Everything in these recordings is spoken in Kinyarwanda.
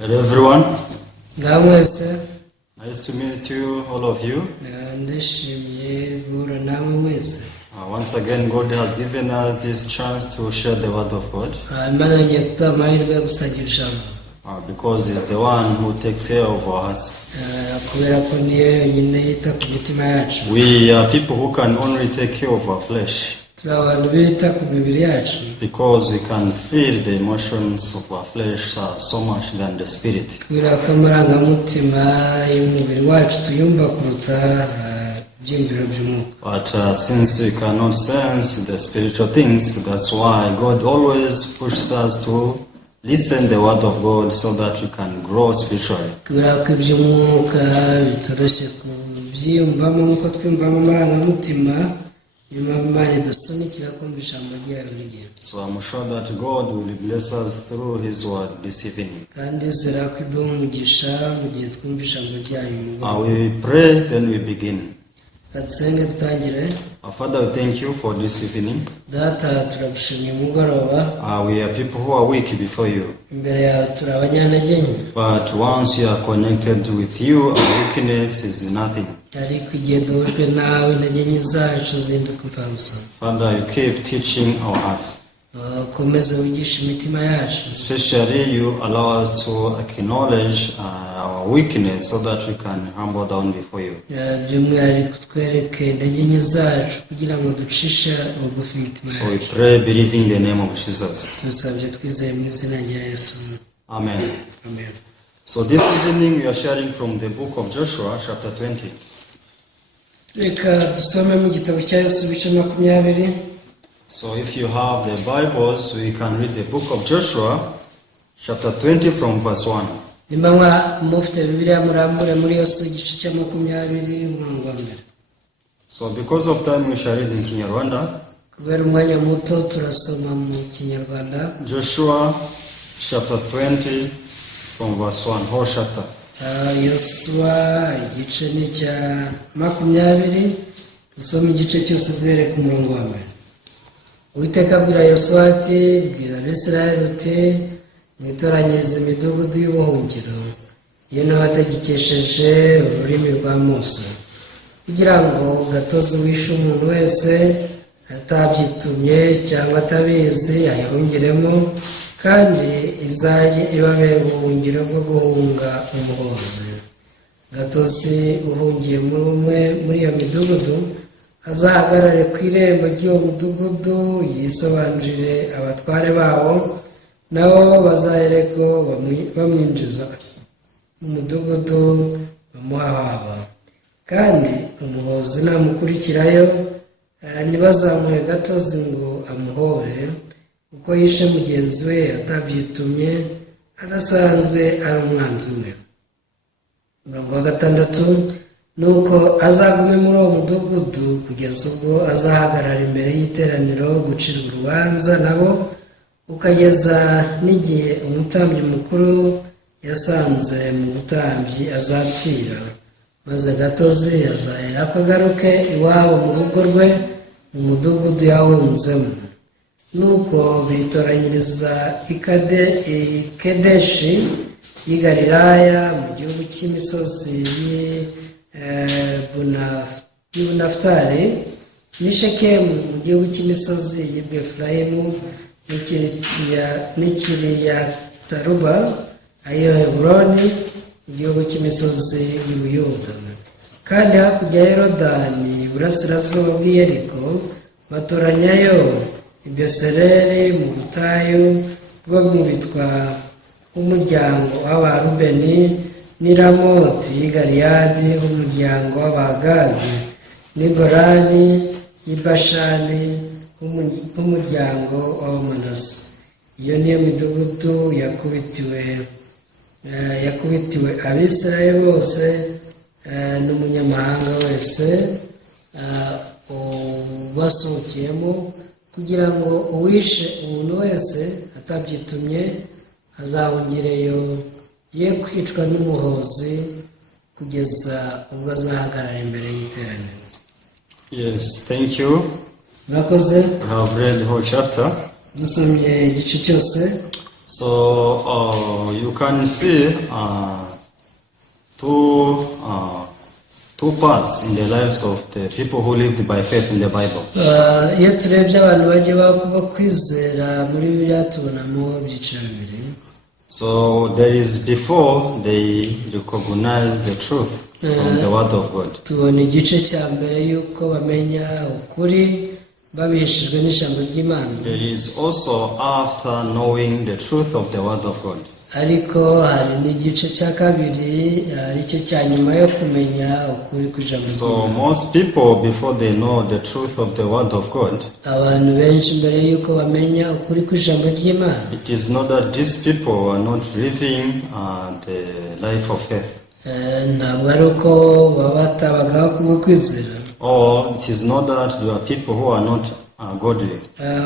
Hello everyone. Nice to meet you, all of you. Once again, God has given us this chance to share the word of God. Because He's the one who takes care of our hearts. We are people who can only take care of our flesh. Because we can feel the emotions of our flesh so much than the spirit. But since we cannot sense the spiritual things, that's why God always pushes us to listen the word of God so that we can grow spiritually. So I'm sure that God will bless us through His word this evening. We pray, then we begin. Our Father, we thank you for this evening. We are people who are weak before you. But once you are connected with you, our weakness is nothing. Father, you keep teaching our hearts. Especially you allow us to acknowledge our weakness so that we can humble down before you. So we pray believing the name of Jesus. Amen. So this evening we are sharing from the book of Joshua chapter 20. So if you have the Bibles, we can read the book of Joshua chapter 20 from verse 1. So because of time we shall read in Kinyarwanda. Joshua chapter 20 from verse 1, whole chapter. Yosua igice ni cya 20 dusoma igice cyose duhere ku murongo wa mbere. Uwiteka abwira Yosua ati bwira Abisirayeli uti mwitoranyirize imidugudu y'ubuhungiro iyo n'abatagikesheje ururimi rwa Mose kugira ngo gatozi wishe umuntu wese atabyitumye cyangwa atabizi ayihungiremo kandi izajye ibabera ubuhungiro bwo guhunga umuhozi. Gatozi uhungiye muri iyo midugudu azahagarare ku irembo ry'uwo mudugudu yisobanurire abatware bawo, nabo bazahereko bamwinjiza mu mudugudu bamuhahaba. Kandi umuhozi namukurikirayo ntibazamuhe gatozi ngo amuhore kuko yishe mugenzi we atabyitumye adasanzwe ari umwanzi we. Umurongo wa 6, nuko azagume muri uwo mudugudu kugeza ubwo azahagarara imbere y'iteraniro gucira urubanza nabo, ukageza n'igihe umutambyi mukuru yasanze mu butambyi azapfira. Maze gatozi azahera ko agaruke iwabo mu rugo rwe mu mudugudu yahunzemo. Nuko bitoranyiriza Kedeshi y'i Galilaya mu gihugu cy'imisozi Naphtali, ni Shechem mu gihugu cy'imisozi y'i Ephraim, ni Kirjath Arba, ayo Hebron mu gihugu cy'imisozi y'Ubuyuda. Kandi hakurya ya Yorodani iburasirazuba bw'i Jericho batoranyayo Bezer mu butayu bwo mu bitwa umuryango w'aba Reuben, ni Ramoth y'i Gilead umuryango w'Abagadi, ni Golan y'i Bashan umuryango w'Manasseh. Iyo niyo midugudu yakubitiwe Abisirayeli bose n'umunyamahanga wese basohokeyemo, kugira ngo uwishe umuntu wese atabyitumye azahungireyo ye kwicwa n'umuhozi kugeza ubwo azahagarara imbere y'iteraniro. Yes, thank you. Murakoze. I have read the whole chapter. Dusomye igice cyose. So you can see two parts in the lives of the people who lived by faith in the Bible. Iyo turebye abantu bagiye bakwizera muri Bibiliya tubonamo ibyiciro bibiri. So there is before they recognize the truth from the word of God. Tubona igice cya mbere yuko bamenya ukuri babiheshejwe n'ijambo ry'Imana. There is also after knowing the truth of the word of God. Ariko hari n'igice cya kabiri aricyo cya nyuma yo kumenya ukuri kw'ijambo ry'Imana. So most people before they know the truth of the word of God, abantu benshi mbere yuko bamenya ukuri kw'ijambo ry'Imana, it is not that these people are not living the life of faith. Ntabwo ari uko baba batabagaho kubwo kwizera. Or it is not that there are people who are not godly.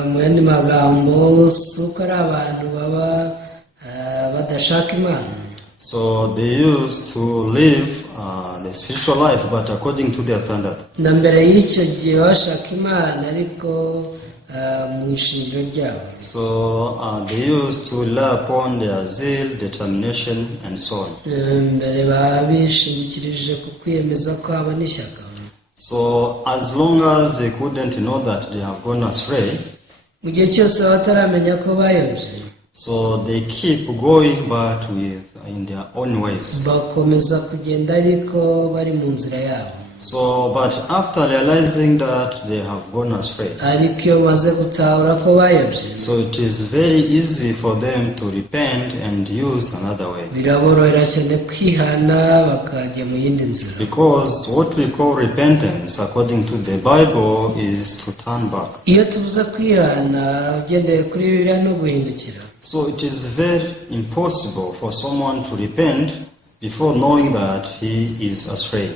Mu yandi magambo si uko ari abantu baba badashaka Imana. So they used to live the spiritual life, but according to their standard. Na mbere y'icyo gihe bashaka Imana ariko mu ishingiro ryabo. So they used to rely upon their zeal, determination, and so on. Mbere babishingikirije ku kwiyemeza kwabo n'ishyaka. So as long as they couldn't know that they have gone astray, mu gihe cyose bataramenya ko bayobye, so they keep going but in their own ways. bakomeza kugenda ariko bari mu nzira yabo. So, but after realizing that they have gone astray, ariko iyo maze gutahura ko bayobye, so it is very easy for them to repent and use another way. biraborohera cyane kwihana bakajya mu yindi nzira. Because what we call repentance, according to the Bible, is to turn back. Iyo tuvuze kwihana ugendeye kuri Bibiliya no guhindukira, So it is very impossible for someone to repent before knowing that he is astray.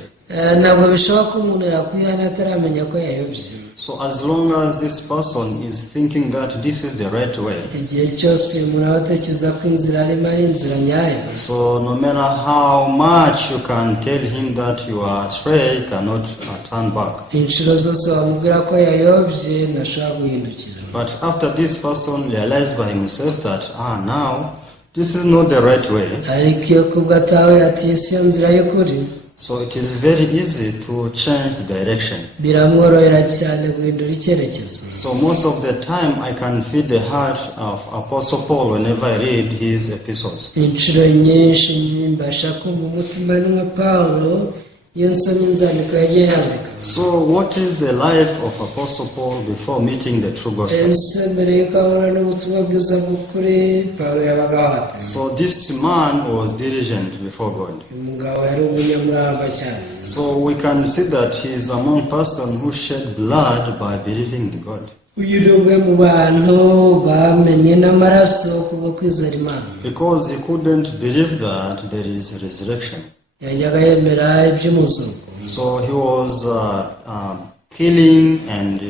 ntabwo bishoboka ko umuntu yakwihana ataramenya ko yayobye. So as long as this person is thinking that this is the right way, igihe cyose uyu muntu aba atekereza ko inzira arimo ari inzira nyayo, so no matter how much you can tell him that you are astray, he cannot turn back. inshuro zose wamubwira ko yayobye ntashobora guhindukira. But after this person realized by himself that now this is not the right way, ariko iyo kubwo atawe ati si yo nzira y'ukuri, so it is very easy to change direction. biramworohera cyane guhindura icyerekezo. So most of the time I can feel the heart of Apostle Paul whenever I read his epistles. inshuro nyinshi mbasha kumva umutima n'umwe Pawulo iyo nsomye inzandiko yagiye yandika. So what is the life of Apostle Paul before meeting the true gospel? ese mbere y'uko ahura n'ubutumwa bwiza bw'ukuri Pawulo yabaga ahate? So this man was diligent before God. umugabo yari umunyamurava cyane. So we can see that he is among persons who shed blood by believing in God. uyu ni umwe mu bantu bamenye n'amaraso kubwo kwizera Imana. Because he couldn't believe that there is a resurrection. yajyaga yemera iby'umuzuko. So he was killing and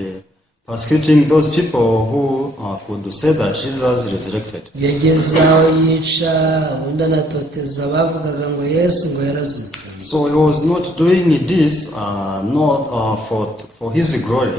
persecuting those people who could say that Jesus resurrected. yageze aho yica undi anatoteza bavugaga ngo Yesu ngo yarazutse. So he was not doing this not for his glory.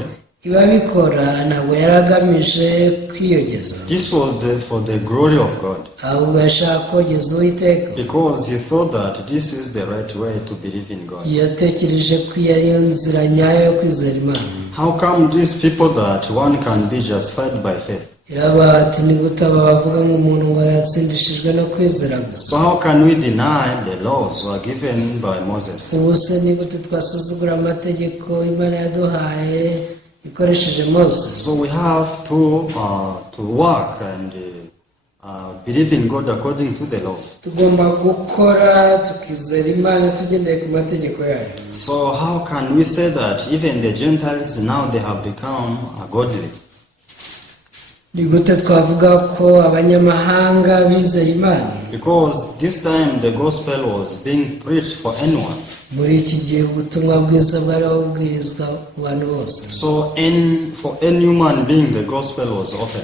iba bikora ntabwo yari agamije kwiyogeza, This was for the glory of God. ahubwo yashaka kogeza Uwiteka. Because he thought that this is the right way to believe in God. yatekereje ko iyo ariyo nzira nyayo yo kwizera Imana. How come these people that one can be justified by faith? yaba ati ni gute aba bavuga nk'umuntu ngo yatsindishijwe no kwizera gusa? So how can we deny the laws were given by Moses? ubu se ni gute twasuzugura amategeko Imana yaduhaye ikoresheje Mose? So we have to work and believe in God according to the law. tugomba gukora tukizera Imana tugendeye ku mategeko yayo. So how can we say that even the Gentiles now they have become godly? ni gute twavuga ko abanyamahanga bizeye Imana? Because this time the gospel was being preached for anyone. muri iki gihe ubutumwa bwiza bwari bubwirizwa ku bantu bose. So for any human being the gospel was open.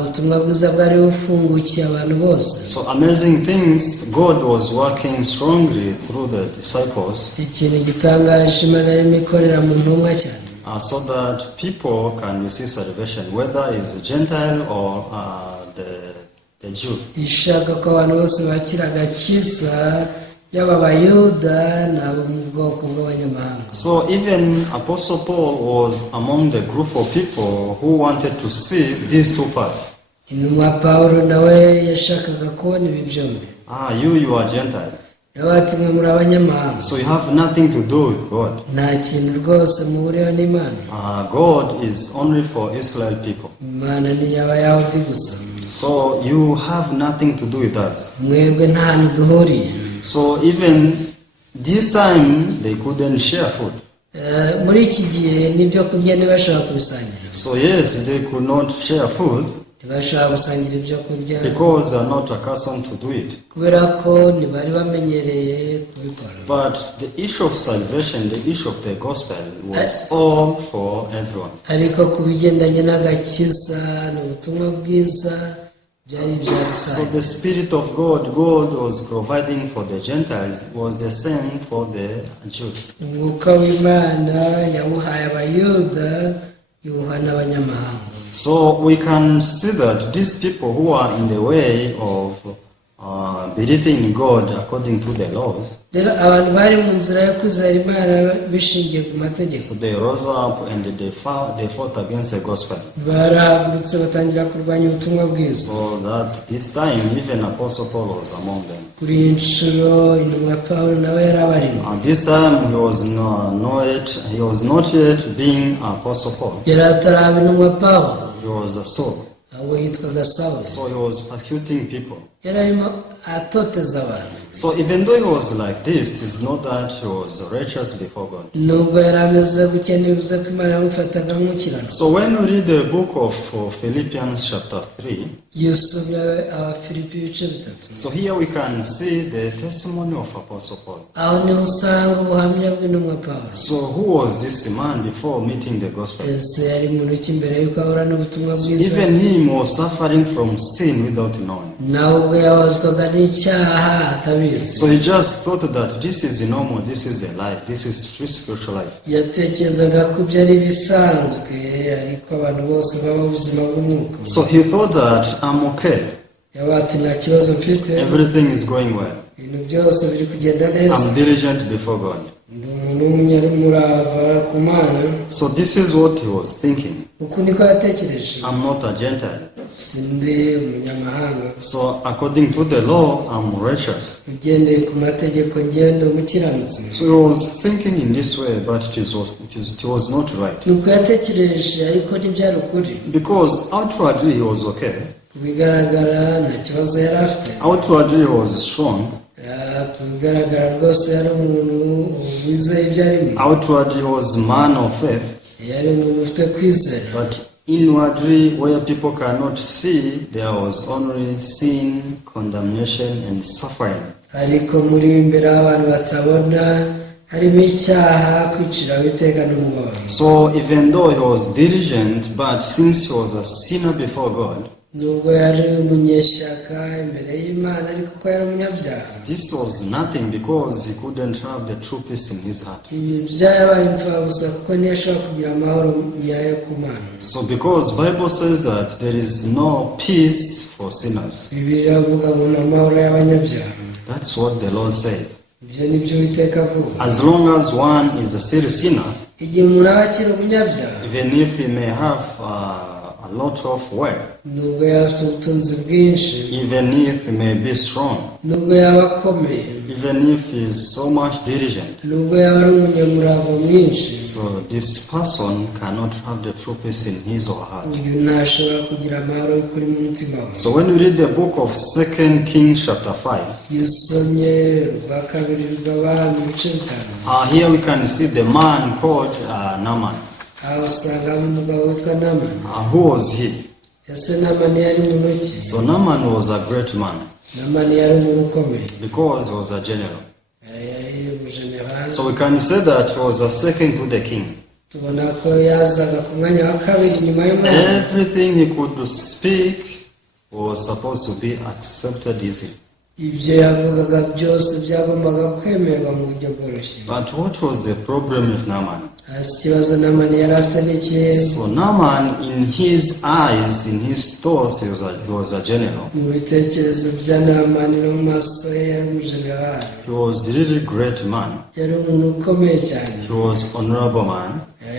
ubutumwa bwiza bwari bufungukiye abantu bose. So amazing things, God was working strongly through the disciples. ikintu gitangaje Imana yarimo ikorera mu ntumwa cyane. So that people can receive salvation, whether it's a Gentile or the Jew. ishaka ko abantu bose bakira agakiza yaba abayuda n'abo mu bwoko bw'abanyamahanga. So even Apostle Paul was among the group of people who wanted to see these two paths. intumwa Pawulo nawe yashakaga kubona ibi byombi. You are Gentile. nawe ati mwe muri abanyamahanga, So you have nothing to do with God. nta kintu rwose muhuriyeho n'Imana. God is only for Israel people. Imana ni iy'abayahudi gusa, So you have nothing to do with us. mwebwe nta hantu duhuriye. So even this time they couldn't share food. Muri iki gihe n'ibyo kurya ntibashobora kubisangira. So yes, they could not share food ntibashobora gusangira ibyo kurya because they are not accustomed to do it. kubera ko ntibari bamenyereye kubikora. But the issue of salvation, the issue of the gospel was all for everyone. ariko ku bigendanye n'agakiza n'ubutumwa bwiza byari ibya So rusange. the Spirit of God was providing for the Gentiles was the same for the Jews. umwuka w'Imana yawuhaye abayuda yuha n'abanyamahanga. So we can see that these people who are in the way of believing in God according to the laws, rero abantu bari mu nzira yo kwizera Imana bishingiye ku mategeko, so they rose up and they fought against the gospel. barahagurutse batangira kurwanya ubutumwa bwiza. So that this time even Apostle Paul was among them. kuri iyi nshuro intumwa Pawulo nawe yari abarimo. And this time he was not yet being Apostle Paul. yari ataraba intumwa Pawulo, He was a Saul. ahubwo yitwaga Sawuli. So he was persecuting people. yari arimo atoteza abantu. So even though he was like this, it is not that he was righteous before God. nubwo yari ameze gutya ntibivuze ko Imana yamufataga nk'umukiranutsi. So when we read the book of Philippians chapter 3, iyo usomye Abafilipi ibice 3, so here we can see the testimony of Apostle Paul. aho niho usanga ubuhamya bw'intumwa Pawulo. So who was this man before meeting the gospel? ese yari muntu ki mbere y'uko ahura n'ubutumwa So bwiza? even him was suffering from sin without knowing. nawe ubwo yabazwaga n'icyaha atabizi. So he just thought that this is normal, this is a life, this is true spiritual life. yatekerezaga ko byari bisanzwe, ariko abantu bose baba ubuzima bw'umwuka. So he thought that I'm okay, yaba ati nta kibazo mfite, everything is going well, ibintu byose biri kugenda neza, I'm diligent before God. ndi umuntu w'umunyamurava ku Mana. So this is what he was thinking. uku niko yatekereje, I'm not a Gentile. sindi umunyamahanga, So according to the law, I'm righteous. ugendeye ku mategeko ngende umukiranutsi. So he was thinking in this way, but it was not right. nuko yatekereje, ariko ntibyari ukuri. Because outwardly he was okay. ku bigaragara nta kibazo yari afite, Outwardly he was strong. ku bigaragara rwose yari umuntu wizeye ibyo arimo, Outwardly he was man of faith. yari umuntu ufite kwizera. But inwardly, where people cannot see, there was only sin, condemnation, and suffering. ariko muri imbere abantu batabona harimo icyaha, kwicira witeka n'umubabaro. So even though he was diligent, but since he was a sinner before God, nubwo yari umunyeshyaka imbere y'Imana, ariko ko yari umunyabyaha, this was nothing because he couldn't have the true peace in his heart. ibi byabaye imfabusa kuko ntiyashobora kugira amahoro nyayo ku Mana. So because Bible says that there is no peace for sinners, Bibiliya ivuga ngo ni amahoro y'abanyabyaha. that's what the Lord said. ibyo ni byo Uwiteka avuga. As long as one is a still sinner, igihe umuntu aba akiri umunyabyaha, even if he may have a lot of wealth, nubwo yaba afite ubutunzi bwinshi, even if he may be strong, nubwo yaba akomeye, even if he is so much diligent, nubwo yaba ari umunyamurava mwinshi, so this person cannot have the true peace in his or her heart. uyu ntashobora kugira amahoro y'ukuri mu mutima we. So when we read the book of 2 Kings chapter 5, iyo usomye urwa kabiri rw'abami ibice 5, here we can see the man called Naaman. aho usangamo umugabo witwa Namani. Who was he? ese Namani yari muntu ki? So Naaman was a great man Namani yari umuntu ukomeye, because he was a general. yari umujenerali. So we can say that he was a second to the king. tubona ko yazaga ku mwanya wa kabiri nyuma y'umwami. Everything he could speak was supposed to be accepted easily. ibyo yavugaga byose byagombaga kwemerwa mu buryo bworoshye. But what was the problem with Naaman? hasi ikibazo Namani yari afite n'ikihe? So Naaman, in his eyes, in his thoughts, he was a general. mu bitekerezo bya Namani no mu maso ye yari umujenerali. He was a really great man. yari umuntu ukomeye cyane. He was honorable man.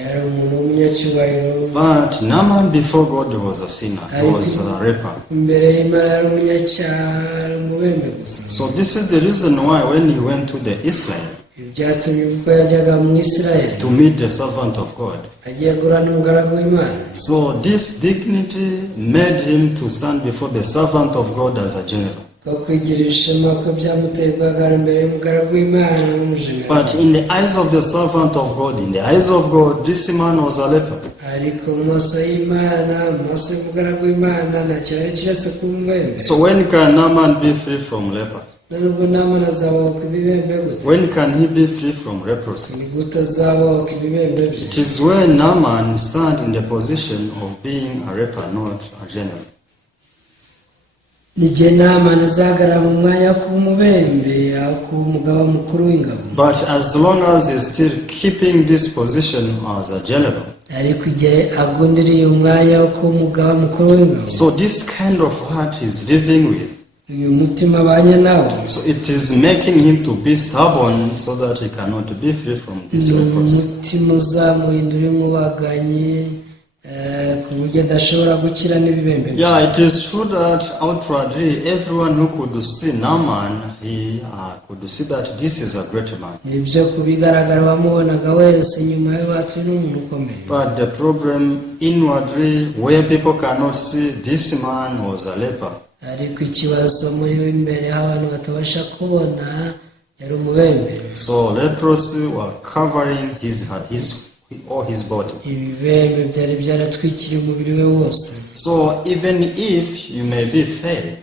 yari umuntu w'umunyacyubahiro. But Naaman before God was a sinner. He was a rapper. imbere y'Imana yari umunyacyaha, umubembe gusa. So this is the reason why when he went to the Israel byatumye ubwo yajyaga mu Isirayeli to meet the servant of God. agiye guhura n'umugaragu w'Imana. So this dignity made him to stand before the servant of God as a general. ko kwigirira ishema ko byamuteye guhagarara imbere y'umugaragu w'Imana nk'umujenerali. But in the eyes of the servant of God, in the eyes of God, this man was a leper. ariko mu maso y'Imana, mu maso y'umugaragu w'Imana ntacyo yari kiretse kuba umubembe. So when can Naaman be free from lepers? nubwo Namani azabahoka ibibembe gute? When can he be free from leprosy? ni gute azabahoka ibibembe bye? It is when Naaman stand in the position of being a leper, not a general. n'igihe Namani azahagarara mu mwanya wo kuba umubembe, aho kuba umugaba mukuru w'ingabo. But as long as he's still keeping this position as a general, ariko igihe agundiriye umwanya wo kuba umugaba mukuru w'ingabo, so this kind of heart he's living with, uyu mutima abanye nawo, so it is making him to be stubborn so that he cannot be free from this ni leprosy. umutima uzamuhindura umubaganyi ku buryo adashobora gukira n'ibibembe. Yeah, it is true that outwardly everyone who could see Naaman, he could see that this is a great man. nibyo kubigaragara wamubonaga wese nyuma y'ubatu n'umuntu ukomeye. But the problem inwardly, where people cannot see this man was a leper. ariko ikibazo muri we imbere aho abantu batabasha kubona yari umubembe. So leprosy were covering his body. ibibembe byari byaratwikiriye umubiri we wose. So even if you may be failed,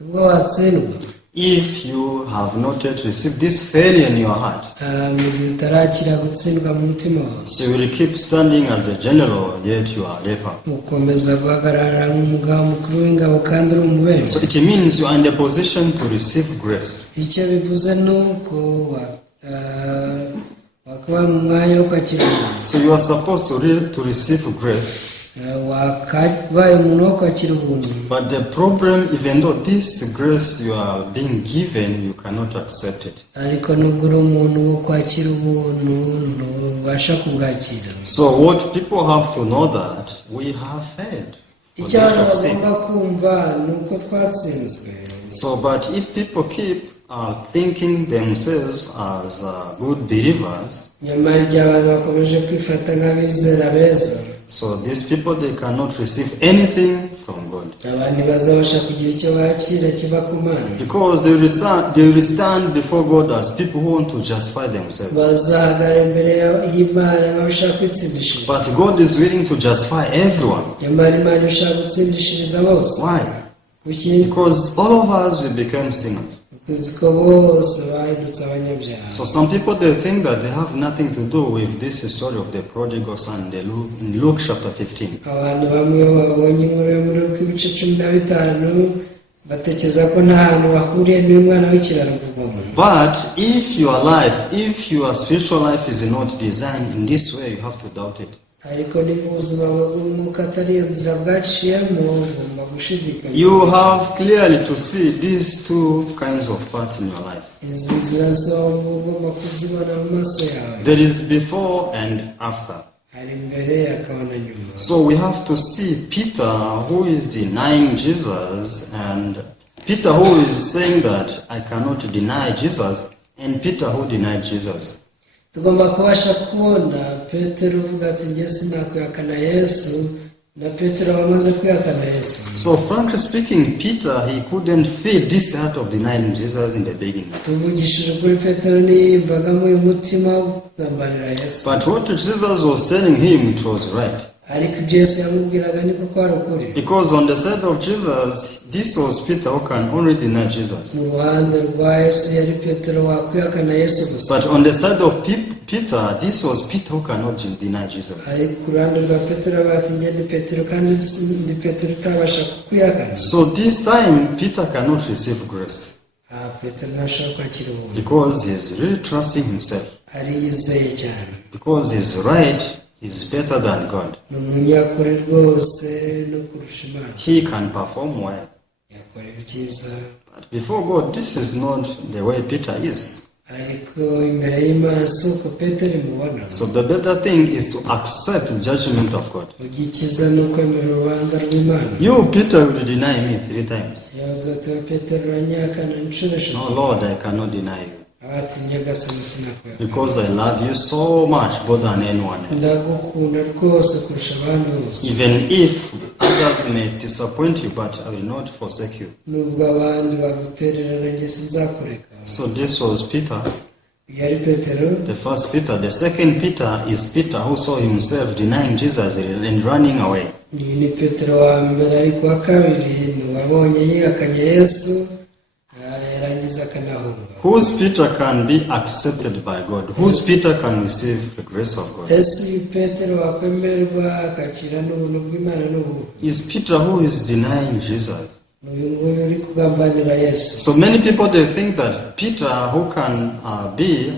ubwo watsindwa, if you have not yet received this failure in your heart, mu gihe utarakira gutsindwa mu mutima wawe, so you will keep standing as a general, yet you are a leper. ukomeza guhagarara nk'umugaba mukuru w'ingabo kandi uri umubembe. So it means you are in the position to receive grace. icyo bivuze ni uko wakuba mu mwanya wo kwakira ubuntu. So you are supposed to receive grace. wakabaye umuntu wo kwakira ubuntu. But the problem, even though this grace you are being given, you cannot accept it. ariko nubwo uri umuntu wo kwakira ubuntu ntubasha kubwakira. So what people have to know that we have failed. icyo abantu bagomba kumva ni uko twatsinzwe. So but if people keep thinking themselves as good believers, nyamara igihe abantu bakomeje kwifata nk'abizera beza, so these people, they cannot receive anything from God. abantu bazabasha kugira icyo bakira kiva ku Mana. Because they will stand before God as people who want to justify themselves. bazahagarara imbere y'Imana bashaka kwitsindishiriza. But God is willing to justify everyone. nyamara Imana ishaka gutsindishiriza bose. Why? kuki? Because all of us will become sinners. kuko ko bose bahindutse abanyabyaha. So some people, they think that they have nothing to do with this story of the prodigal son in Luke chapter 15. abantu bamwe babonye inkuru yo muri Luka ibice 15 batekereza ko nta hantu bahuriye n'umwana w'ikiraro kuvoma. But if your life, if your spiritual life is not designed in this way, you have to doubt it. ariko niba ubuzima bw'umwuka atari iyo nzira bwaciyemo ugomba gushidikanya. You have clearly to see these two kinds of parts in your life. izi nzira zombi ugomba kuzibona mu maso yawe. There is before and after. hari imbere hakaba na nyuma. So we have to see Peter, who is denying Jesus, and Peter who is saying that I cannot deny Jesus, and Peter who denied Jesus. tugomba kubasha kubona Petero uvuga ati njye sinakwihakana Yesu, na Petero wamaze kwihakana Yesu. So frankly speaking, Peter, he couldn't feel this heart of denying Jesus in the beginning. tuvugishije kuri Petero niyumvagamo uyu mutima wo kugambanira Yesu. But what Jesus was telling him, it was right. ariko ibyo Yesu yamubwiraga niko kwari ukuri. Because on the side of Jesus, this was Peter who can only deny Jesus. mu ruhande rwa Yesu yari Petero wakwihakana Yesu gusa. But on the side of Peter, this was Peter who cannot deny Jesus. ariko ku ruhande rwa Petero bati njye ndi Petero kandi ndi Petero utabasha kwihakana. So this time, Peter cannot receive grace. Petero ntashobora kwakira ubuntu because he is really trusting himself. ariyizeye cyane, Because he's right, he's better than God. ni umunyakuri rwose no kurusha Imana, He can perform well. yakora ibyiza. But before God, this is not the way Peter is. Ariko imbere y'Imana si uko Petero imubona. So the better thing is to accept the judgment of God. Ugikiza ni ukwemera urubanza rw'Imana. You, Peter, will deny me 3 times. yavuze ati Petero uranyihakana inshuro No, eshatu. Lord, I cannot deny you. ati nyagasani sinakwemera, Because I love you so much more than anyone else. ndagukunda rwose kurusha abandi bose. Even if others may disappoint you, but I will not forsake you. Nubwo abandi bagutererana njye sinzakureka. So this was Peter, yari Petero. the first Peter. The second Peter is Peter who saw himself denying Jesus and running away. Iyi ni Petero wa mbere, ariko wa kabiri ni uwabonye yihakanye Yesu yarangiza akanahunga. Whose Peter can be accepted by God? Whose Peter can receive the grace of God? Ese uyu Petero wakwemerwa akakira n'ubuntu bw'Imana n'ubu? Is Peter who is denying Jesus. Ni uyu nguyu uri kugambanira Yesu. So many people, they think that Peter who can be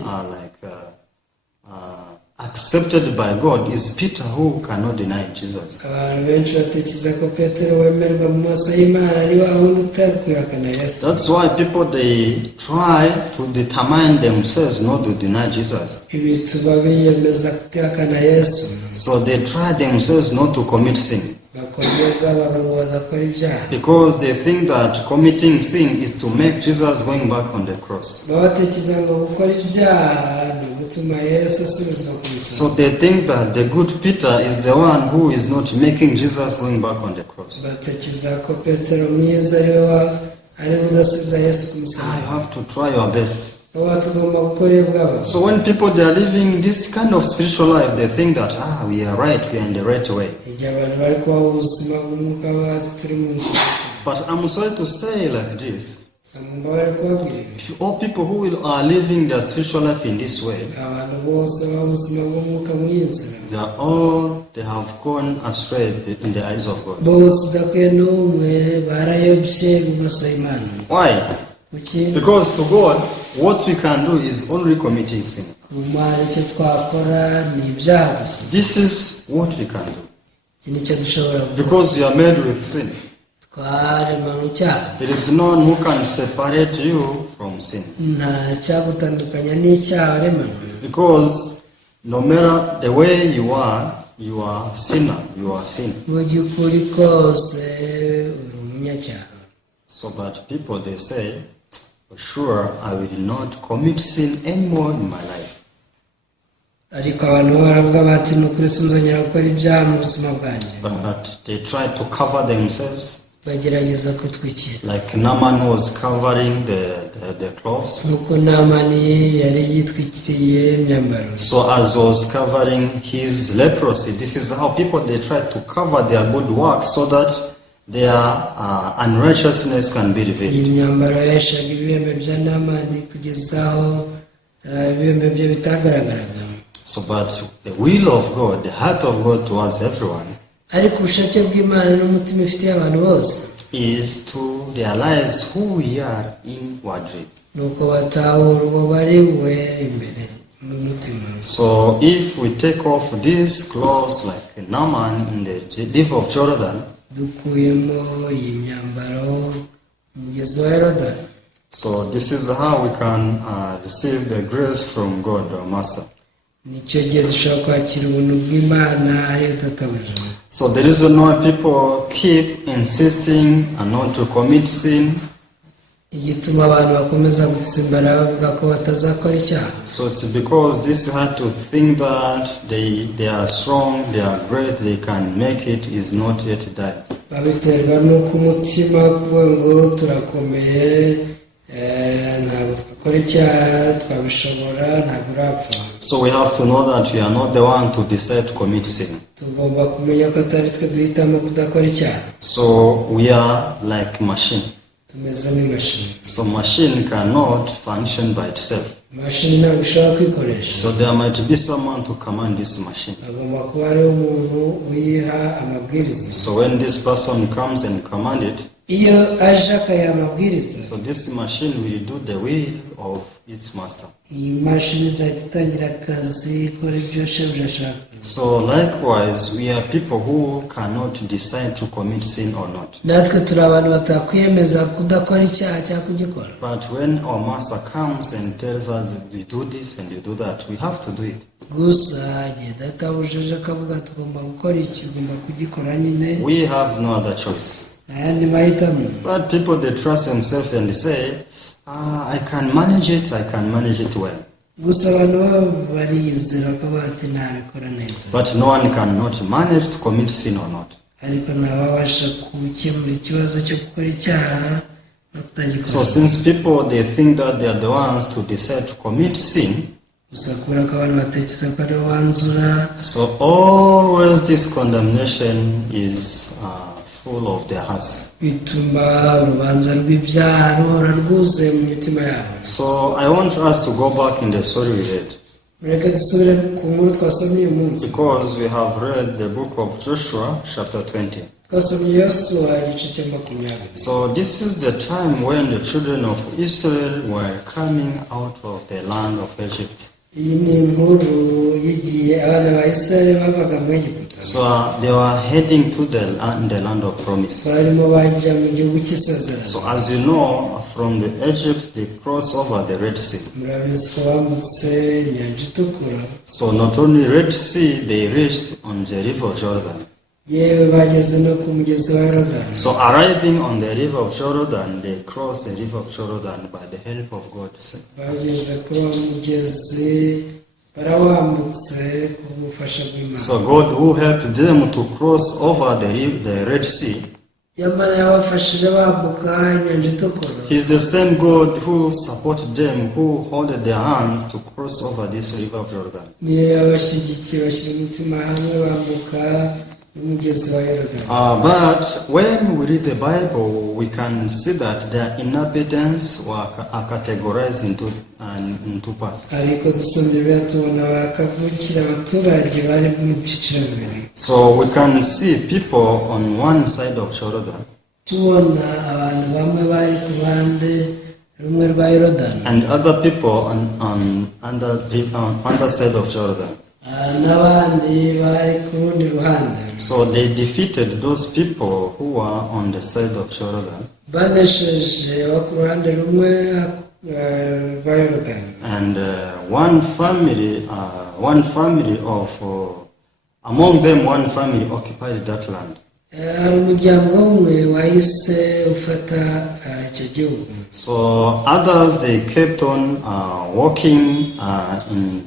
accepted by God is Peter who cannot deny Jesus. Abantu benshi batekereza ko Petero wemerwa mu maso y'Imana ari wa wundi utakwihakana Yesu. That's why people, they try to determine themselves not to deny Jesus. Ibi tuba biyemeza kutihakana Yesu, So they try themselves not to commit sin. bakora ibyaha ngo badakora ibyaha. Because they think that committing sin is to make Jesus going back on the cross. Baba batekereza ngo gukora ibyaha ni ugutuma Yesu asubizwa ku So musaraba. they think that the good Peter is the one who is not making Jesus going back on the cross. Batekereza ko Petero mwiza ari we udasubiza Yesu ku You musaraba. have to try your best. Baba tugomba gukora iyo bwabo. So when people, they are living this kind of spiritual life, they think that, we are right, we are in the right way. Igihe abantu bari kubaho ubuzima bw'umwuka bacu turi mu nzira. But I'm sorry to say like this, Samumba bari kubabwira ibi. all people who are living their spiritual life in this way, Abantu bose baba ubuzima bw'umwuka muri iyi nzira. they have gone astray in the eyes of God. Bose udakwiye n'umwe barayobye mu maso y'Imana. Why? Kuki? Because to God, what we can do is only committing sin. Kumara icyo twakora ni ibyaha gusa. This is what we can do. Iki ni cyo dushobora gukora. Because we are made with sin. Twaremanywe mu cyaha. There is none who can separate you from sin. Nta cyagutandukanya n'icyaha waremanywe. Because no matter the way you are sinner, you are sin. Mu by'ukuri kose uri umunyacyaha. So that people, they say, sure, I will not commit sin anymore in my life. Ariko abantu baravuga bati ni ukuri sinzongera gukora ibyaha mu buzima bwanjye. But they try to cover themselves. Bagerageza kutwikira. Like Naaman was covering the clothes. Nk'uko Namani yari yitwikiriye imyambaro. So as was covering his leprosy, this is how people, they try to cover their good works so that their unrighteousness can be revealed. Iyi myambaro yashaga ibihembe bya Namani kugeza aho ibihembe bye bitagaragaraga. So but the will of God, the heart of God towards everyone, ariko ubushake bw'Imana n'umutima ifitiye abantu bose is to realize who we are inwardly. nuko batahura uwo bari we imbere n'umutima. So if we take off these clothes like Naaman in the river of Jordan, dukuyemo iyi myambaro umugezi wa Yorodani. so this is how we can receive the grace from God, our Master. Nicyo gihe dushobora kwakira ubuntu bw'Imana ariyo databuja. So the reason why people keep insisting and not to commit sin, igituma abantu bakomeza gutsimbara bavuga ko batazakora icyaha. so it's because this had to think that they are strong, they are great, they can make it, is not yet died. Babiterwa n'uko umutima kuvuga ngo turakomeye, ntabwo twakora icyaha, twabishobora, ntabwo urapfa. So we have to know that we are not the one to decide to commit sin. Tugomba kumenya ko atari twe duhitamo kudakora icyaha. So we are like machine. Tumeze nk'imashini. So machine cannot function by itself. Imashini ntabwo ishobora kwikoresha. So there might be someone to command this machine. Hagomba kuba hariho umuntu uyiha amabwiriza. So when this person comes and command it, iyo aje akayaha amabwiriza, so this machine will do the will of its master. iyi mashini izahita itangira akazi ikora ibyo shebuja ashaka. So likewise, we are people who cannot decide to commit sin or not. natwe turi abantu batakwiyemeza kudakora icyaha cyangwa kugikora, But when our master comes and tells us you do this and you do that, we have to do it. gusa igihe databuja aje akavuga tugomba gukora iki, ugomba kugikora nyine, We have no other choice. nta yandi mahitamo. But people, they trust themselves and say, I can manage it well. gusa abantu baba barizera ko bati ntabikora neza, But no one cannot manage to commit sin or not. ariko ntababasha gukemura ikibazo cyo gukora icyaha no kutagikora. So since people, they think that they are the ones to decide to commit sin, gusa kubera ko abantu batekereza ko aribo banzura, so always this condemnation is full of their hearts. bituma urubanza rw'ibyaha ruhora rwuzuye mu mitima yabo. So I want us to go back in the story we read, reka dusubire ku nkuru twasomye uyu munsi. because we have read the book of Joshua chapter 20. twasomye yosuwa igice cya 20. So this is the time when the children of Israel were coming out of the land of Egypt. iyi ni inkuru y'igihe abana ba Isirayeli bavaga mu Egiputa, So they were heading to the land of promise. barimo bajya mu gihugu cy'isezerano. So as you know, from the Egypt they crossed over the Red Sea. murabizi ko bambutse inyanja itukura, So not only Red Sea, they reached on the river of Jordan. yewe bageze no ku mugezi wa Yorodani. So arriving on the river of Jordan, they crossed the river of Jordan by the help of God. bageze kuri uwo mugezi barawambutse ku bufasha bw'Imana. So God who helped them to cross over the Red Sea, Imana yabafashije bambuka inyanja itukura. He's the same God who supported them, who held their hands to cross over this river of Jordan. niyo yabashyigikiye bashyira umutima hamwe bambuka umugezi wa Yorodani. But when we read the Bible, we can see that their inhabitants are categorized into parts. ariko dusomye Bibiliya tubona bakavukira abaturage bari mu byiciro bibiri. So we can see people on one side of Jordan tubona abantu bamwe bari ku ruhande rumwe rwa Yorodani, and other people on other side of Jordan. n'abandi bari ku rundi ruhande. So they defeated those people who were on the side of Jordan, banesheje abo ku ruhande rumwe rwa Yorodani. and one family of among them, one family occupied that land. hari umuryango umwe wahise ufata icyo gihugu. So others, they kept on walking in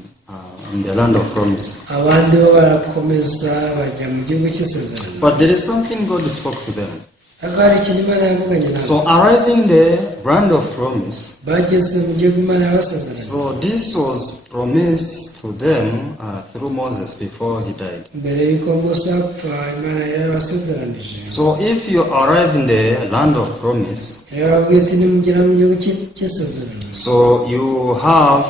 the land of promise. abandi bo barakomeza bajya mu gihugu cy'isezerano. But there is something God spoke to them. ariko hari ikintu Imana yavuganye nabo. So arriving the land of promise, bageze mu gihugu Imana yabasezeranye. so this was promised to them through Moses before he died. mbere y'uko Musa apfa Imana yarabasezeranije. So if you arrive in the land of promise, yarababwiye ati nimugera mu gihugu cy'isezerano, so you have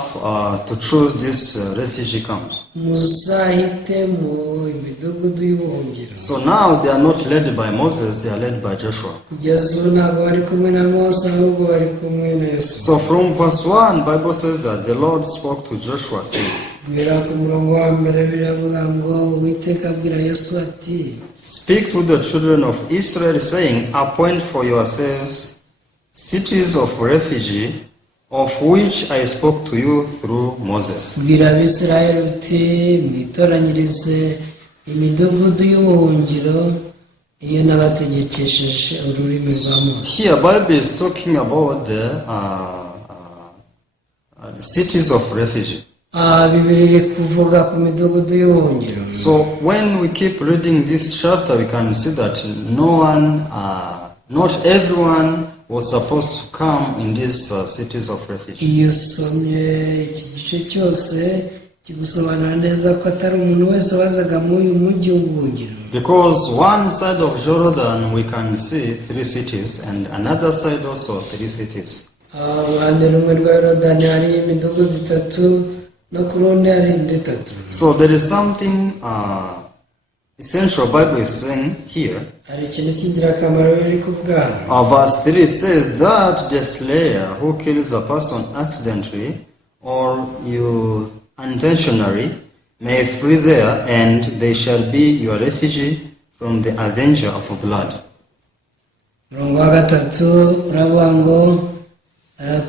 to choose this refugee camp. muzahitemo imidugudu y'ubuhungiro. So now they are not led by Moses, they are led by Joshua. kugeza ubu ntabwo bari kumwe na Mose ahubwo bari kumwe na Yesu. So from verse 1, Bible says that the Lord spoke to Joshua saying, guhera ku murongo wa mbere biravuga ngo Uwiteka abwira Yesu ati, speak to the children of Israel saying, appoint for yourselves cities of refuge, of which I spoke to you through Moses. bwira Abisirayeli uti mwitoranyirize imidugudu y'ubuhungiro iyo nabategekesheje ururimi rwa Mose. Here Bible is talking about the cities of refuge. Bibiri iri kuvuga ku midugudu y'ubuhungiro. So when we keep reading this chapter, we can see that not everyone was supposed to come in these cities of refuge. iyo usomye iki gice cyose kigusobanura neza ko atari umuntu wese wazaga muri uyu mujyi w'ubuhungiro. Because one side of Jordan we can see 3 cities and another side also 3 cities. uruhande rumwe rwa Yorodani hari imidugudu 3 no ku rundi hari indi 3. So there is something essential Bible is saying here. hari ikintu cy'ingirakamaro biri kuvuga hano. Verse 3 says that the slayer who kills a person accidentally or you unintentionally may flee there, and they shall be your refuge from the avenger of blood. Murongo wa gatatu uravuga ngo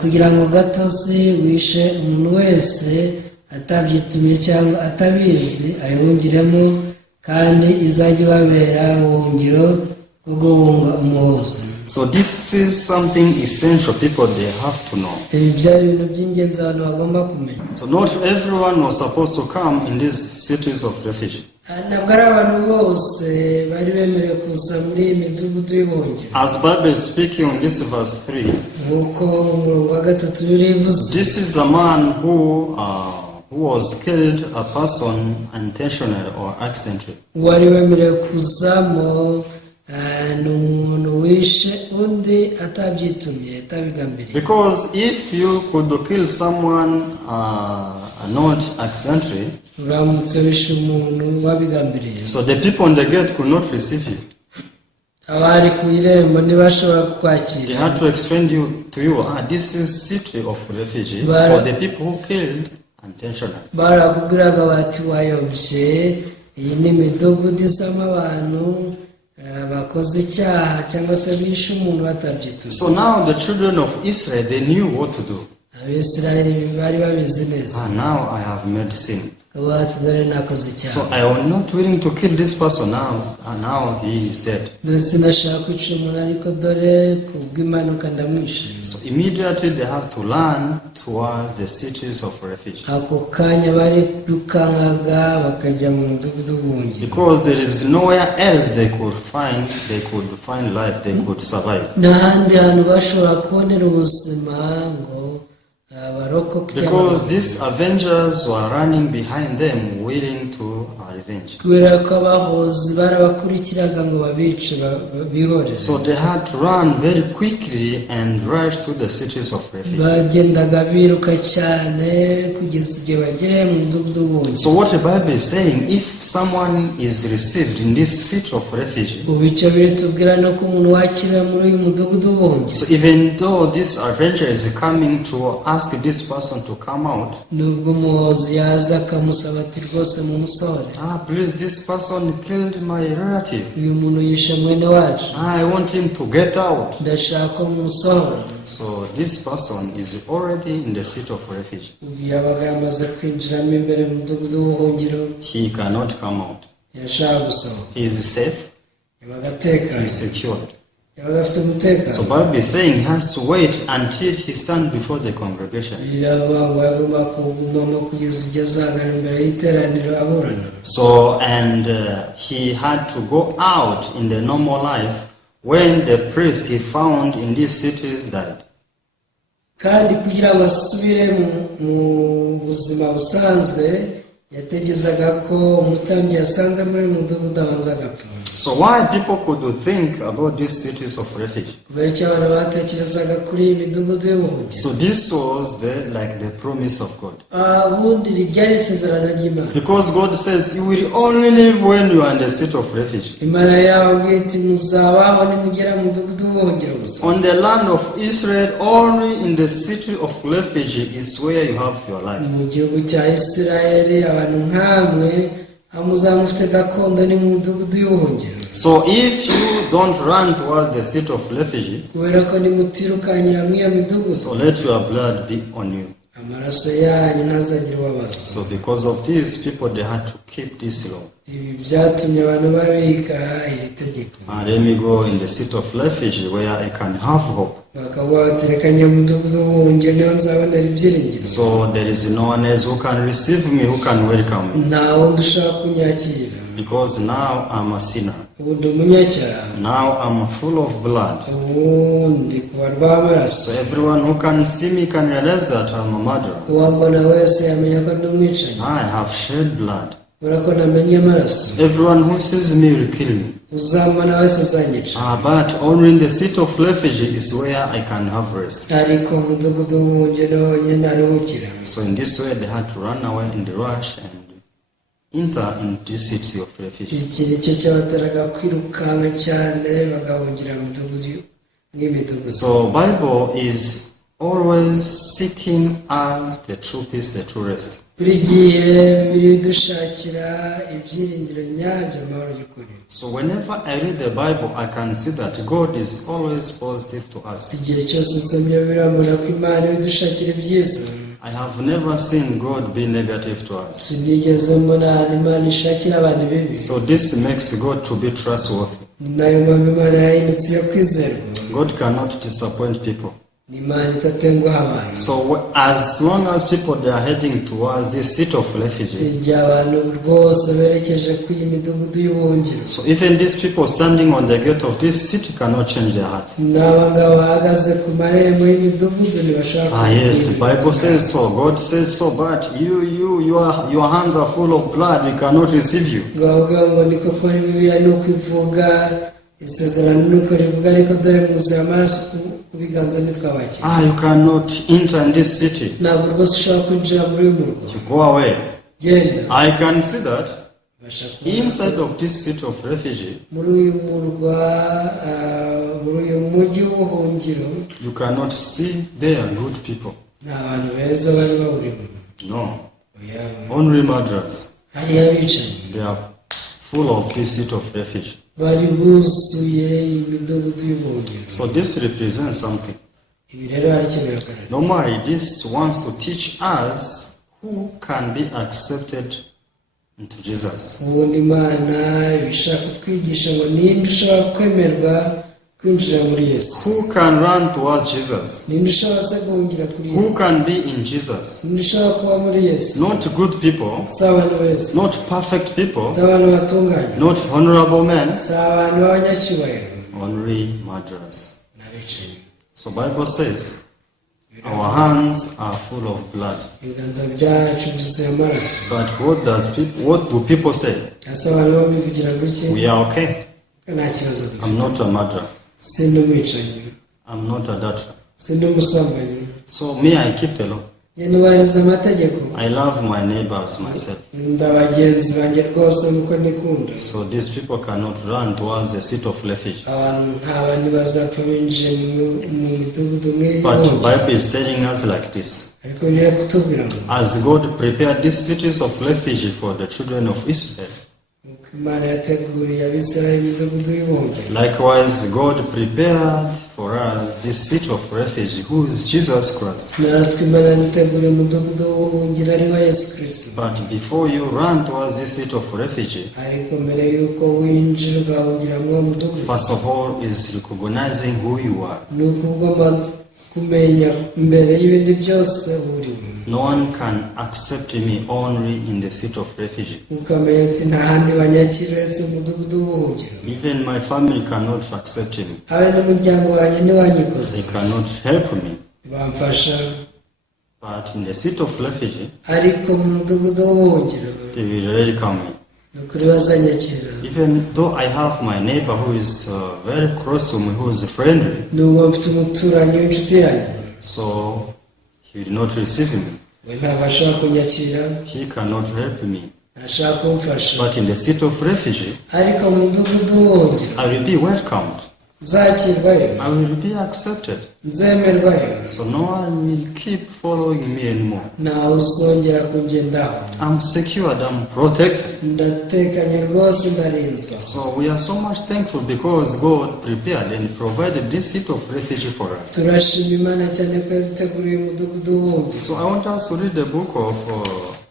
kugira ngo gatosi wishe umuntu wese atabyitumiye cyangwa atabizi ayihungiremo, kandi izajya ibabera ubuhungiro bwo guhunga umuhozo. So this is something essential people they have to know. Ibi byari ibintu by'ingenzi abantu bagomba kumenya. So not everyone was supposed to come in these cities of refuge. Ntabwo ari abantu bose bari bemerewe kuza muri iyi midugudu y'ubuhungiro. As Bible is speaking on this verse 3, nk'uko umurongo wa gatatu birivuze, this is a man who was killed a person unintentionally or accidentally. wari wemerewe kuzamo ni umuntu wishe undi atabyitumye atabigambiriye. Because if you could kill someone not accidentally, uramutse wishe umuntu wabigambiriye, so the people on the gate could not receive you. abari ku irembo ntibashobora They kukwakira. had to explain to you, this is city of refuge for the people who killed unintentionally. barakubwiraga bati wayobye, iyi ni imidugudu isamo abantu bakoze icyaha cyangwa se bishe umuntu batabyitumye. So now the children of Israel, they knew what to do. Abisirayeli bari babizi neza. Now I have made sin. bati dore nakoze icyaha. So I am not willing to kill this person now, and now he is dead. dore sinashaka kwica umuntu ariko dore kubw'impanuka ndamwishe. So immediately they have to run towards the cities of refuge. ako kanya bari rukankaga bakajya mu mudugudu w'ubuhungiro. Because there is nowhere else they could find life, they could survive. n'ahandi hantu bashobora kubonera ubuzima ngo barokoke. Because these avengers were running behind them, willing to revenge. kubera ko abahozi barabakurikiraga ngo babice bihorere. So they had to run very quickly and rush to the cities of refuge. bagendaga biruka cyane kugeza igihe bagereye mu mudugudu w'ubuhungiro. So what the Bible is saying, if someone is received in this city of refuge, ubu icyo biri tubwira no ko umuntu wakiriwe muri uyu mudugudu w'ubuhungiro. so even though this avenger is coming to ask this person to come out, nubwo umuhozi yaza akamusaba ati rwose mu musore, please, this person killed my relative. uyu muntu yishe mwene wacu, I want him to get out. ndashaka umusore. So this person is already in the city of refuge. ubu yabaga yamaze kwinjiramo imbere mu mudugudu w'ubuhungiro, He cannot come out. yashaka gusohoka. He is safe. yabaga He atekanye, is secured. yabaga afite umutekano. So Bible is saying he has to wait until he stands before the congregation. biravuga ngo yagomba kugumamo kugeza igihe azagana imbere y'iteraniro aburana. So and he had to go out in the normal life when the priest he found in these cities died. kandi kugira ngo asubire mu buzima busanzwe yategezaga ko umutambyi yasanze muri uyu mudugudu abanza agapfa. So why people could think about these cities of refuge? kubera icyo abantu batekerezaga kuri iyi midugudu y'ubuhungiro. So this was like the promise of God. ubundi ryari isezerano ry'Imana. Because God says you will only live when you are in the city of refuge. Imana yababwiye iti muzabaho nimugera mu mudugudu w'ubuhungiro gusa. On the land of Israel, only in the city of refuge is where you have your life. mu gihugu cya Isirayeli abantu nk'amwe muzaba mufite gakondo ni mu mudugudu y'ubuhungiro. So if you don't run towards the city of refuge, kubera ko nimutirukanyira muri iyo midugudu, so let your blood be on you. amaraso yanyu ntazagire ubabaza. So because of this, people they had to keep this law. ibi byatumye abantu babika iri tegeko. Let me go in the city of refuge where I can have hope. bakavuga bati reka njye mu mudugudu w'ubuhungiro niho nzabonera ibyiringiro. So there is no one else who can receive me, who can welcome me. nta wundi ushaka kunyakira. Because now I'm a sinner. ubu ndi umunyacyaha. Now I'm full of blood. ubu ndi kubarwaho amaraso. So everyone who can see me can realize that I'm a murderer. uwambona wese yamenya ko ndi umwicanyi. I have shed blood. kubera ko namenye amaraso. Everyone who sees me will kill me. uzambona wese azanyica. But only in the city of refuge is where I can have rest. ariko mu mudugudu w'ubuhungiro honyine naruhukira. So in this way they had to run away in the rush and enter in this city of refuge. iki nicyo cyabateraga kwirukanka cyane bagahungira mu midugudu n'imidugudu. So Bible is always seeking us the true peace, the true rest. buri gihe bidushakira ibyiringiro nyabyo, amahoro y'ukuri. So whenever I read the Bible, I can see that God is always positive to us. igihe cyose nsomye birambona ko Imana ibidushakira ibyiza. I have never seen God be negative to us. sinigeze mbona Imana ishakira abantu bibi. So this makes God to be trustworthy. ni nayo mpamvu Imana yahindutse iyo kwizerwa. God cannot disappoint people. ni Imana itatenguha abantu. So as long as people they are heading towards this city of refuge, igihe abantu rwose berekeje ku iyi midugudu y'ubuhungiro, so even these people standing on the gate of this city cannot change their heart. n'abangaba bahagaze ku marembo y'imidugudu ntibashaka Yes, the Bible says so, God says so, but your hands are full of blood, we cannot receive you. ngo niko kora Bibiliya ni uko ivuga, isezerano ni uko rivuga, ariko dore mwuzuye amaraso ku biganza ntitwabakira. You cannot enter in this city. ntabwo rwose ushobora kwinjira muri uyu murwa. You go away. genda. I can see that bashaka inside of this city of refuge, muri uyu murwa, muri uyu mujyi w'ubuhungiro, you cannot see there good people. nta bantu beza bari bawurimo. No, oya, only murderers. hariyo abicanyi. They are full of this city of refuge. bari buzuye imidugudu y'ubuhungiro. So this represents something. ibi rero hari icyo bihagarara. Normally, this wants to teach us who can be accepted into Jesus. ubundi Imana ibishaka kutwigisha ngo ninde ushobora kwemerwa kwinjira muri Yesu. Who can run towards Jesus? ninde ushobora se guhungira kuri Who Yesu. can be in Jesus? ninde ushobora kuba muri Yesu. Not good people, si abantu beza, not perfect people, si abantu batunganye, not honorable men, si abantu b'abanyacyubahiro, only murderers. n'abicanyi. So Bible says, our hands are full of blood. ibiganza byacu byuzuye amaraso. But what do people say? ese abantu babivugira ngo iki? We are okay. nta kibazo dufite. I'm not a murderer. sindi umwicanyi, I'm not a adulterer. sindi umusambanyi, So me, I keep the law. nubahiriza amategeko. I love my neighbors myself. ndabagenzi banjye rwose nuko nikunda. So these people cannot run towards the seat of refuge. abantu nk'aba ntibazapfa binjiye mu midugudu umwe. But the Bible is telling us like this. ariko nira kutubwira ngo As God prepared these cities of refuge for the children of Israel, uko Imana yateguriye Abisirayeli imidugudu y'ubuhungiro, likewise God prepared for us this city of refuge, who is Jesus Christ. natwe Imana yaduteguriye umudugudu w'ubuhungiro ari wa Yesu Kristo. But before you run towards this city of refuge, ariko mbere y'uko winjira ugahungira muri uwo mudugudu, first of all is recognizing who you are. ni ukuvuga kumenya mbere y'ibindi byose urimo. No one can accept me only in the city of refuge. ukamenya ati nta handi banyakira uretse umudugudu w'ubuhungiro. Even my family cannot accept me. habe n'umuryango wanjye ntiwanyikoze, They cannot help me. bamfasha. But in the city of refuge, ariko mu mudugudu w'ubuhungiro they will welcome me. ni ukuri bazanyakira. Even though I have my neighbor who is very close to me, who is friendly, nubwo mfite umuturanyi w'inshuti yanjye, so he will not receive me. we ntabwo ashobora kunyakira, He cannot help me. ntashaka kumfasha. But in the city of refuge, ariko mu mudugudu w'ubuhungiro I will be welcomed. nzakirwayo, I will be accepted. nzemerwayo. So no one will keep following me anymore. ntawe uzongera kungendaho. I'm secured, I'm protected. ndatekanye rwose, ndarinzwe. So we are so much thankful because God prepared and provided this city of refuge for us. turashima Imana cyane ko yaduteguriye umudugudu w'ubuhungiro. So I want us to read the book of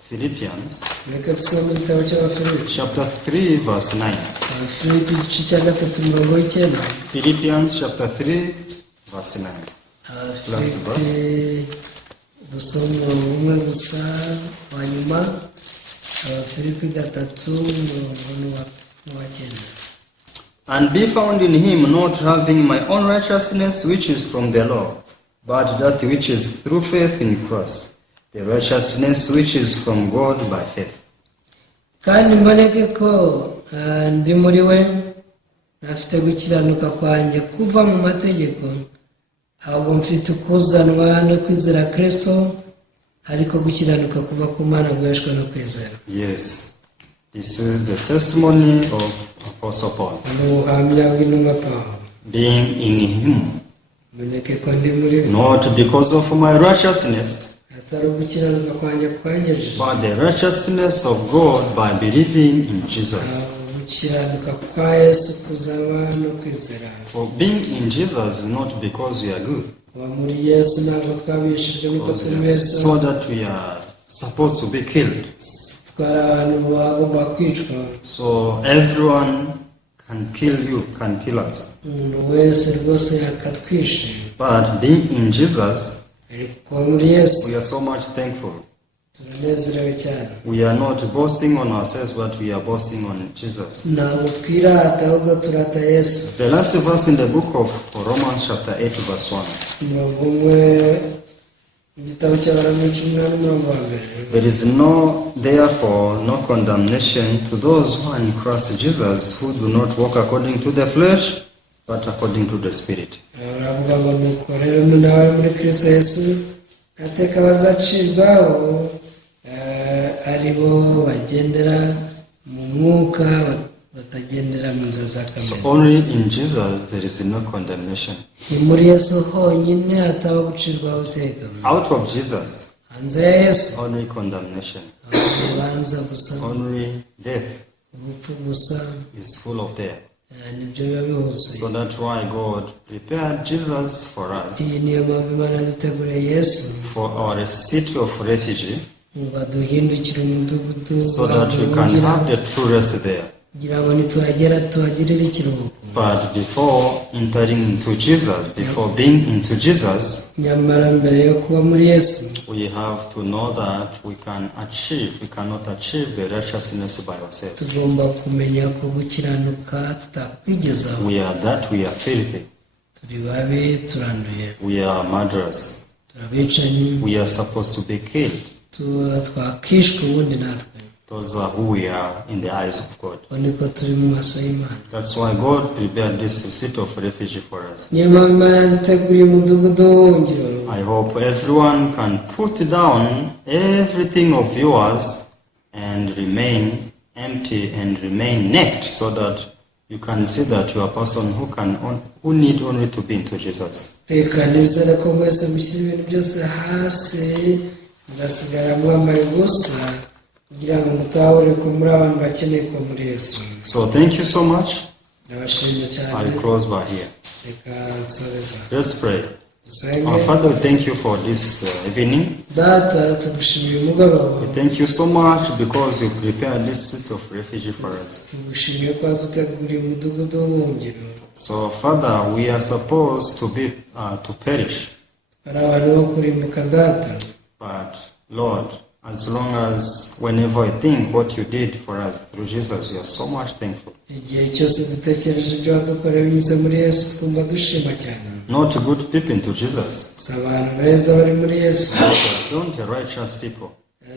Philippians, reka dusome igitabo cy'Abafilipi, chapter 3, verse 9. Abafilipi igice cya gatatu umurongo w'icyenda. Philippians chapter 3, verse 9. Abafilipi dusoma umurongo umwe gusa wa nyuma. Abafilipi gatatu umurongo wa cyenda. And be found in him, not having my own righteousness which is from the law, but that which is through faith in Christ, the righteousness which is from God by faith. kandi mboneke ko ndi muri we, ntafite gukiranuka kwanjye kuva mu mategeko, ahubwo mfite ukuzanwa no kwizera Kristo, ariko gukiranuka kuva ku Mana guheshwa no kwizera. Yes. This is the testimony of Apostle Paul. ni ubuhamya bw'intumwa Pawulo. Being in him, Mboneke ko ndi muri we, not because of my righteousness, atari ugukiranuka kwanjye kwangejeje, but the righteousness of God by believing in Jesus. gukiranuka kwa Yesu kuzanwa no kwizera. For being in Jesus is not because we are good, Kuba muri Yesu ntabwo twabeshejwe n'uko turi beza, so that we are supposed to be killed. twari abantu bagomba kwicwa. So everyone can kill you, can kill us. Umuntu wese rwose yakatwishe, But being in Jesus, ariko kuba muri Yesu we are so much thankful. turanezerewe cyane. We are not boasting on ourselves, but we are boasting on Jesus. Ntabwo twirata ahubwo turata Yesu. The last verse in the book of Romans chapter 8 verse 1. Umurongo umwe mu gitabo cy'Abaroma 18:1. There is therefore no condemnation to those who are in Christ Jesus, who do not walk according to the flesh, but according to the Spirit. Baravuga ngo nuko rero n'abari muri Kristo Yesu ateka bazacirwaho ari bo bagendera mu mwuka batagendera mu nzira za So kamere. only in Jesus there is no condemnation. Ni muri Yesu honyine hataba gucirwaho iteka. Out of Jesus, Hanze ya Yesu only condemnation. urubanza gusa, Only death urupfu gusa, is full of death. nibyo biba bihuzuye. So that's why God prepared Jesus for us, Iyi niyo mpamvu Imana yaduteguriye Yesu for our city of refuge, ngo aduhindukire umudugudu so that we can have the true rest there. kugira ngo nituhagera tuhagirire ikiruhuko. But before entering into Jesus, before being into Jesus, Nyamara mbere yo kuba muri Yesu we have to know that we cannot achieve the righteousness by ourselves. tugomba kumenya ko gukiranuka tutakwigezaho. We are filthy, Turi babi, turanduye, we are murderers, turabicanyi, we are supposed to be killed. twakishwe ubundi natwe. Those are who we are in the eyes of God. Uko niko turi mu maso y'Imana. That's why God prepared this city of refuge for us. Niyo mpamvu Imana yaduteguriye umudugudu w'ubuhungiro. I hope everyone can put down everything of yours and remain empty and remain naked, so that you can see that you are a person who need only to be into Jesus. Reka nizere ko mwese mushyira ibintu byose hasi mugasigara mwambaye ubusa, kugira ngo mutahure ko muri abantu bakeneye ko muri Yesu. So thank you so much. Ndabashimye cyane. I'll close by here. Reka nsoreza. Let's pray. Dusenge. Our Father, we thank you for this evening. Data, tugushimiye umugoroba. We thank you so much because you prepared this city of refuge for us. Tugushimiye ko waduteguriye umudugudu w'ubuhungiro. So Father, we are supposed to perish. Hari abantu bo kurimbuka data. But Lord, as long as whenever I think what you did for us through Jesus, we are so much thankful. Igihe cyose dutekereje ibyo wadukoreye binyuze muri Yesu, twumva dushima cyane. Not good people into Jesus. Si abantu beza bari muri Yesu, Don't the righteous people,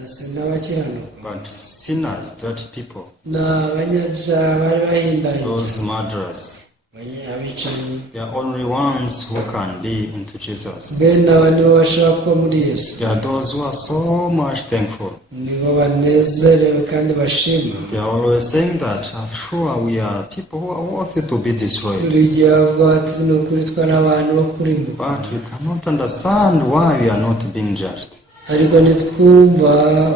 si n'abakiranuka, but sinners, dirty people, ni abanyabyaha bari bahindaye, those murderers. abicanyi. They are only ones who can be into Jesus. Bene aba nibo bashobora kuba muri Yesu. They are those who are so much thankful. Nibo banezerewe kandi bashima. They are always saying that, I'm sure we are people who are worthy to be destroyed. Buri gihe bavuga bati ni ukuri twe abantu bo kurimbuka. But we cannot understand why we are not being judged. Ariko ntitwumva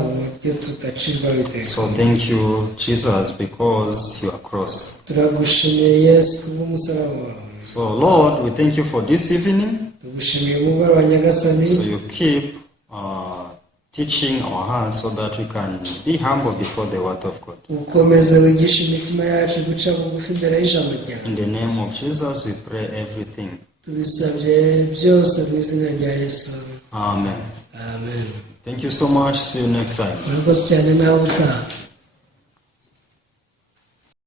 uburyo tudacirwaho iteka. So thank you, Jesus, because you are cross. Turagushimiye Yesu kubw'umusaraba wawe. So Lord, we thank you for this evening. Tugushimiye umugoroba Nyagasani. So you keep teaching our hands so that we can be humble before the word of God. Ukomeze wigisha imitima yacu guca bugufi imbere y'ijambo ryawe. In the name of Jesus, we pray everything. Tubisabye byose mu izina rya Yesu. Amen. Amen. Thank you so much. See you next time. Murakoze cyane nawe utaha.